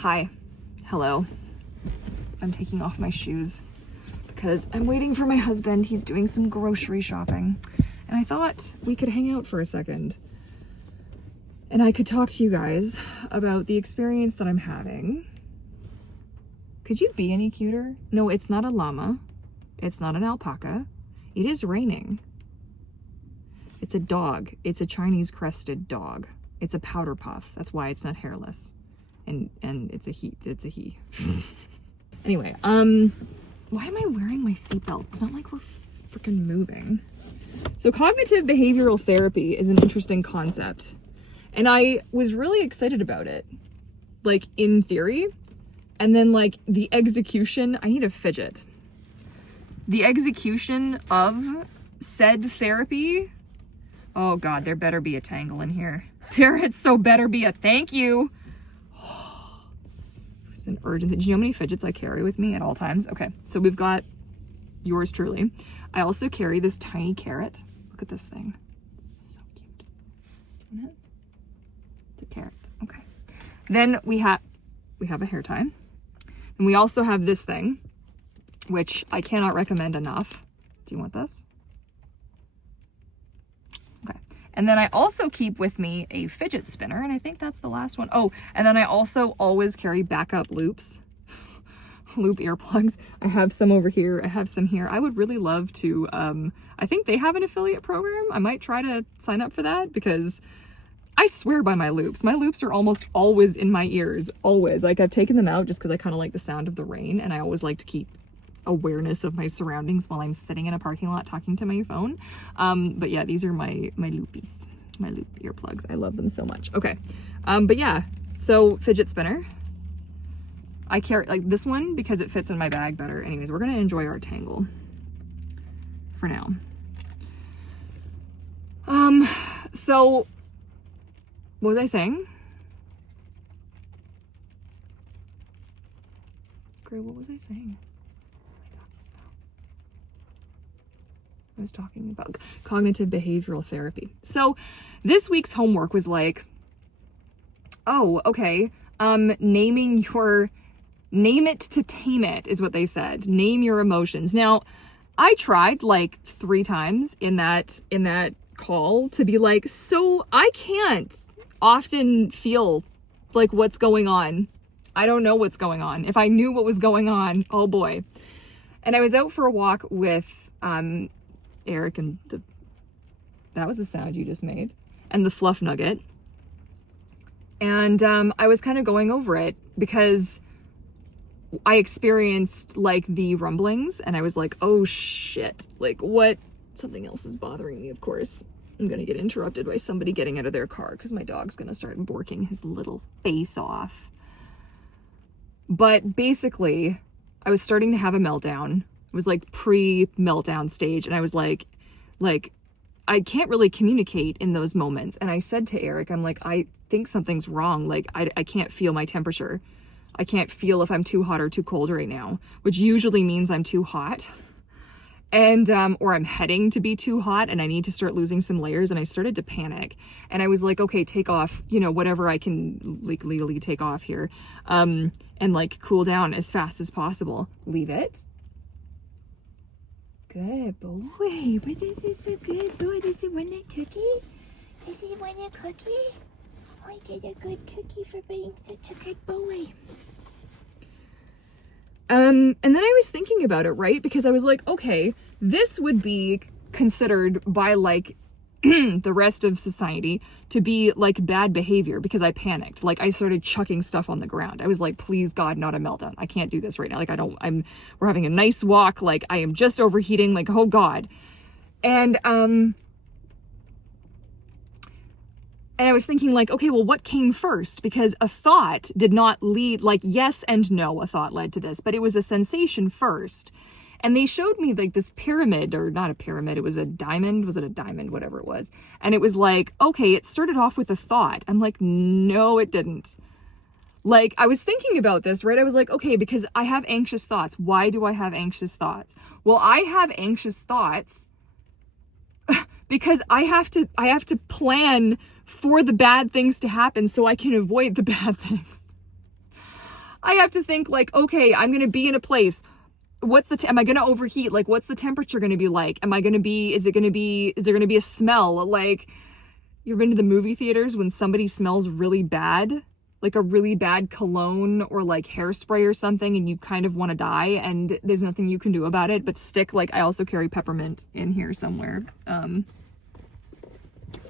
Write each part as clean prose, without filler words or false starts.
Hi. Hello. I'm taking off my shoes because I'm waiting for my husband. He's doing some grocery shopping. And I thought we could hang out for a second. And I could talk to you guys about the experience that I'm having. Could you be any cuter? No, it's not a llama. It's not an alpaca. It is raining. It's a dog. It's a Chinese crested dog. It's a powder puff. That's why it's not hairless. And it's a he. Anyway, why am I wearing my seatbelt? It's not like we're freaking moving. So cognitive behavioral therapy is an interesting concept. And I was really excited about it, like in theory. And then like the execution, I need a fidget. The execution of said therapy, oh God, there better be a tangle in here. It so better be a thank you. It's an urgency. Do you know how many fidgets I carry with me at all times? Okay, so we've got yours truly. I also carry this tiny carrot. Look at this thing. This is so cute. Isn't it? It's a carrot. Okay. Then we have a hair tie. And we also have this thing, which I cannot recommend enough. Do you want this? Okay. And then I also keep with me a fidget spinner, and I think that's the last one. Oh, and then I also always carry backup loops, loop earplugs. I have some over here. I have some here. I would really love to, I think they have an affiliate program. I might try to sign up for that because I swear by my loops. My loops are almost always in my ears, always. Like I've taken them out just because I kind of like the sound of the rain, and I always like to keep awareness of my surroundings while I'm sitting in a parking lot talking to my phone. But yeah, these are my loopies, my loop earplugs. I love them so much. Okay. But yeah, so fidget spinner. I carry like this one because it fits in my bag better. Anyways, we're going to enjoy our tangle for now. So what was I saying? Girl, what was I saying? I was talking about cognitive behavioral therapy. So this week's homework was like, oh, okay. Name it to tame it is what they said. Name your emotions. Now, I tried like 3 times in that call to be like, so I can't often feel like what's going on. I don't know what's going on. If I knew what was going on, oh boy. And I was out for a walk with, Eric and that was the sound you just made, and the fluff nugget. And I was kind of going over it because I experienced like the rumblings and I was like, oh shit, like what? Something else is bothering me, of course. I'm gonna get interrupted by somebody getting out of their car because my dog's gonna start borking his little face off. But basically, I was starting to have a meltdown. It was like pre-meltdown stage. And I was like, I can't really communicate in those moments. And I said to Eric, I'm like, I think something's wrong. Like, I can't feel my temperature. I can't feel if I'm too hot or too cold right now, which usually means I'm too hot. And, or I'm heading to be too hot and I need to start losing some layers. And I started to panic. And I was like, okay, take off, whatever I can legally take off here. And like cool down as fast as possible. Leave it. Good boy. What is this so good boy? Does he want a cookie? Does he want a cookie? I get a good cookie for being such a good boy. And then I was thinking about it, right? Because I was like, okay, this would be considered by like the rest of society to be like bad behavior because I panicked. Like I started chucking stuff on the ground. I was like, please God, not a meltdown. I can't do this right now. Like we're having a nice walk. Like I am just overheating. Like, oh God. And I was thinking like, okay, well, what came first? Because a thought did not lead, like yes and no, a thought led to this, but it was a sensation first. And they showed me like this pyramid, or not a pyramid, it was a diamond. Was it a diamond? Whatever it was. And it was like, okay, it started off with a thought. I'm like, no, it didn't. Like, I was thinking about this, right? I was like, okay, because I have anxious thoughts. Why do I have anxious thoughts? Well, I have anxious thoughts because I have to plan for the bad things to happen so I can avoid the bad things. I have to think like, okay, I'm going to be in a place. Am I going to overheat? Like, what's the temperature going to be like? Is there going to be a smell? Like, you've been to the movie theaters when somebody smells really bad, like a really bad cologne or like hairspray or something, and you kind of want to die, and there's nothing you can do about it but stick, like, I also carry peppermint in here somewhere,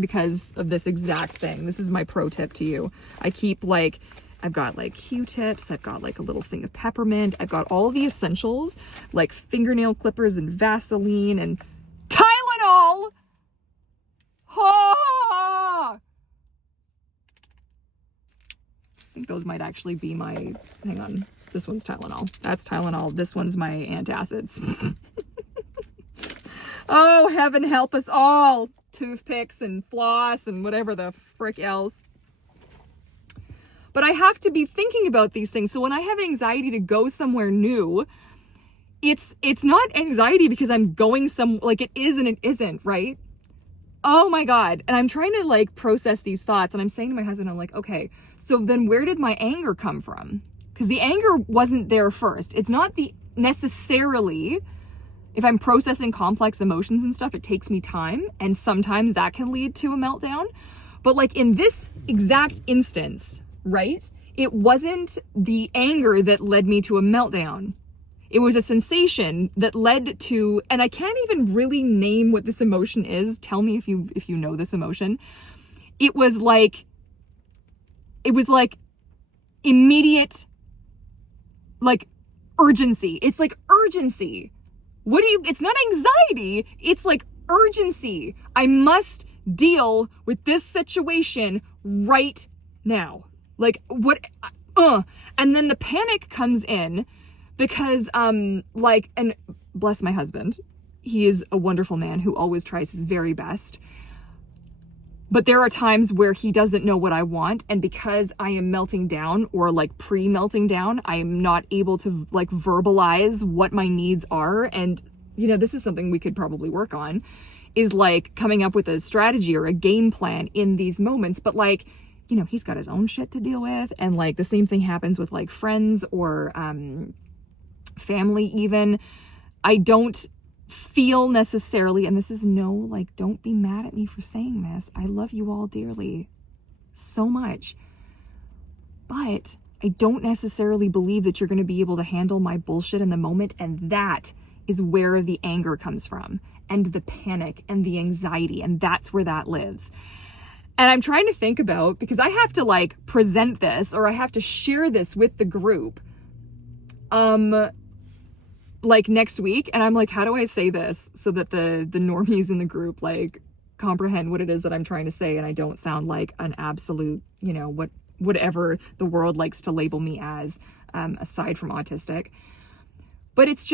because of this exact thing. This is my pro tip to you. I keep like, I've got like Q-tips, I've got like a little thing of peppermint, I've got all the essentials, like fingernail clippers and Vaseline and Tylenol! I think those might actually be my, hang on, this one's Tylenol. That's Tylenol. This one's my antacids. Oh, heaven help us all. Toothpicks and floss and whatever the frick else. But I have to be thinking about these things. So when I have anxiety to go somewhere new, it's not anxiety because I'm going like it is and it isn't, right? Oh my God. And I'm trying to like process these thoughts, and I'm saying to my husband, I'm like, okay, so then where did my anger come from? Because the anger wasn't there first. It's not necessarily, if I'm processing complex emotions and stuff, it takes me time, and sometimes that can lead to a meltdown. But like in this exact instance, right? It wasn't the anger that led me to a meltdown. It was a sensation that led to, and I can't even really name what this emotion is. Tell me if you know this emotion. It was like immediate, like urgency. It's like urgency. It's not anxiety. It's like urgency. I must deal with this situation right now. Like and then the panic comes in because, and bless my husband, he is a wonderful man who always tries his very best. But there are times where he doesn't know what I want. And because I am melting down or like pre-melting down, I am not able to like verbalize what my needs are. And, you know, this is something we could probably work on, is like coming up with a strategy or a game plan in these moments. But like, you know, he's got his own shit to deal with. And like the same thing happens with like friends or, family even. I don't feel necessarily, and this is don't be mad at me for saying this. I love you all dearly so much. But I don't necessarily believe that you're going to be able to handle my bullshit in the moment. And that is where the anger comes from, and the panic and the anxiety. And that's where that lives. And I'm trying to think about, because I have to like present this, or I have to share this with the group, like next week. And I'm like, how do I say this so that the normies in the group like comprehend what it is that I'm trying to say, and I don't sound like an absolute, you know, whatever the world likes to label me as, aside from autistic. But it's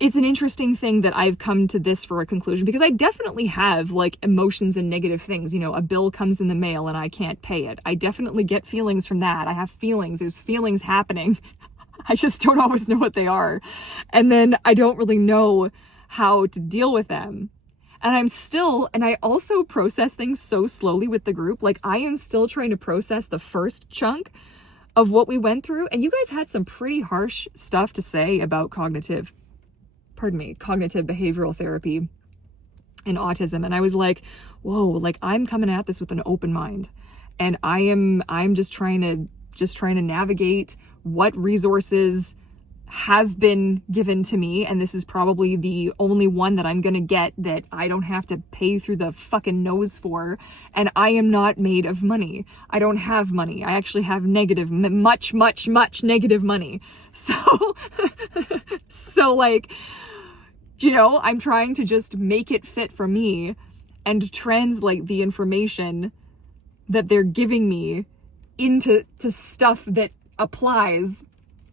an interesting thing that I've come to this for a conclusion, because I definitely have like emotions and negative things. You know, a bill comes in the mail and I can't pay it. I definitely get feelings from that. I have feelings. There's feelings happening. I just don't always know what they are. And then I don't really know how to deal with them. And I also process things so slowly with the group. Like I am still trying to process the first chunk of what we went through. And you guys had some pretty harsh stuff to say about cognitive behavioral therapy and autism. And I was like, whoa, like I'm coming at this with an open mind. And I'm just trying to navigate what resources have been given to me. And this is probably the only one that I'm going to get that I don't have to pay through the fucking nose for. And I am not made of money. I don't have money. I actually have much negative money. So like, you know, I'm trying to just make it fit for me and translate the information that they're giving me into stuff that applies,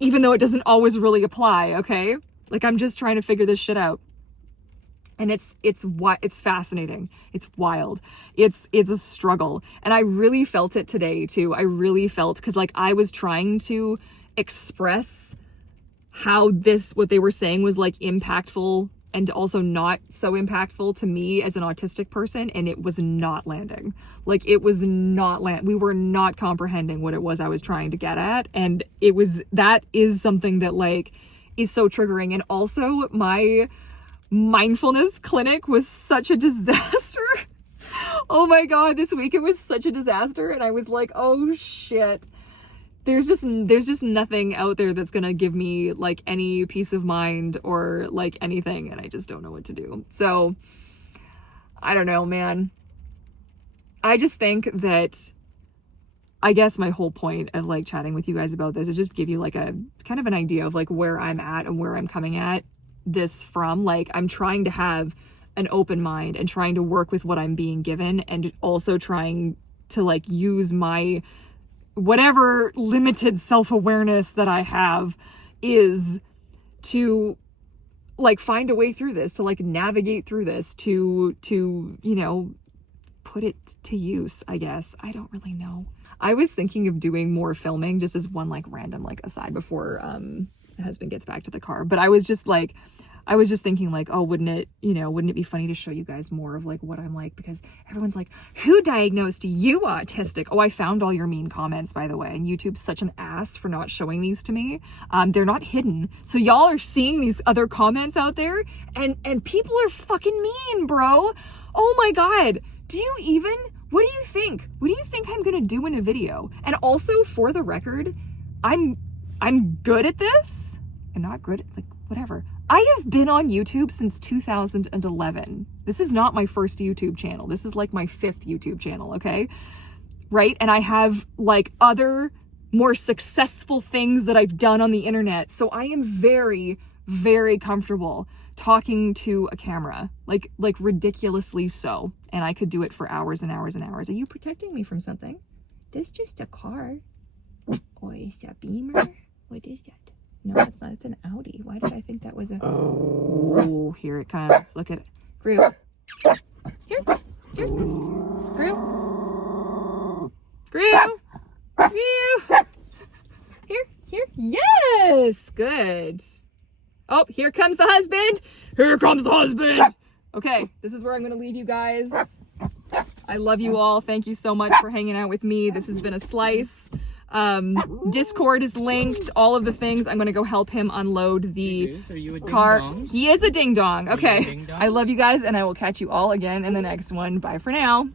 even though it doesn't always really apply. Okay, like I'm just trying to figure this shit out, and it's fascinating. It's wild. It's a struggle, and I really felt it today too. I really felt, because like I was trying to express how what they were saying was like impactful and also not so impactful to me as an autistic person, and it was not landing. Like, it was not we were not comprehending what it was I was trying to get at, and that is something that like is so triggering. And also my mindfulness clinic was such a disaster. Oh my god, this week it was such a disaster, and I was like, oh shit. There's just nothing out there that's gonna give me like any peace of mind or like anything, and I just don't know what to do. So I don't know, man. I just think that, I guess my whole point of like chatting with you guys about this is just give you like a kind of an idea of like where I'm at and where I'm coming at this from. Like, I'm trying to have an open mind and trying to work with what I'm being given, and also trying to like use my whatever limited self-awareness that I have is to like find a way through this, to like navigate through this, to you know, put it to use, I guess. I don't really know. I was thinking of doing more filming, just as one like random like aside before my husband gets back to the car. But I was just thinking like, oh, wouldn't it be funny to show you guys more of like what I'm like, because everyone's like, who diagnosed you autistic? Oh, I found all your mean comments, by the way, and YouTube's such an ass for not showing these to me. They're not hidden. So y'all are seeing these other comments out there, and people are fucking mean, bro. Oh my God. What do you think? What do you think I'm gonna do in a video? And also, for the record, I'm good at this. I'm not good at, like, whatever. I have been on YouTube since 2011. This is not my first YouTube channel. This is like my 5th YouTube channel, okay? Right? And I have like other more successful things that I've done on the internet. So I am very, very comfortable talking to a camera, like ridiculously so. And I could do it for hours and hours and hours. Are you protecting me from something? That's just a car. Or is that a Beamer? What is that? No, it's not. It's an Audi. Why did I think that was a... Oh, here it comes. Look at it. Gru. Here. Gru. Here. Yes! Good. Oh, here comes the husband. Okay, this is where I'm going to leave you guys. I love you all. Thank you so much for hanging out with me. This has been a slice. Discord is linked, all of the things. I'm gonna go help him unload the car. He is a ding dong. Okay, I love you guys, and I will catch you all again in the next one. Bye for now.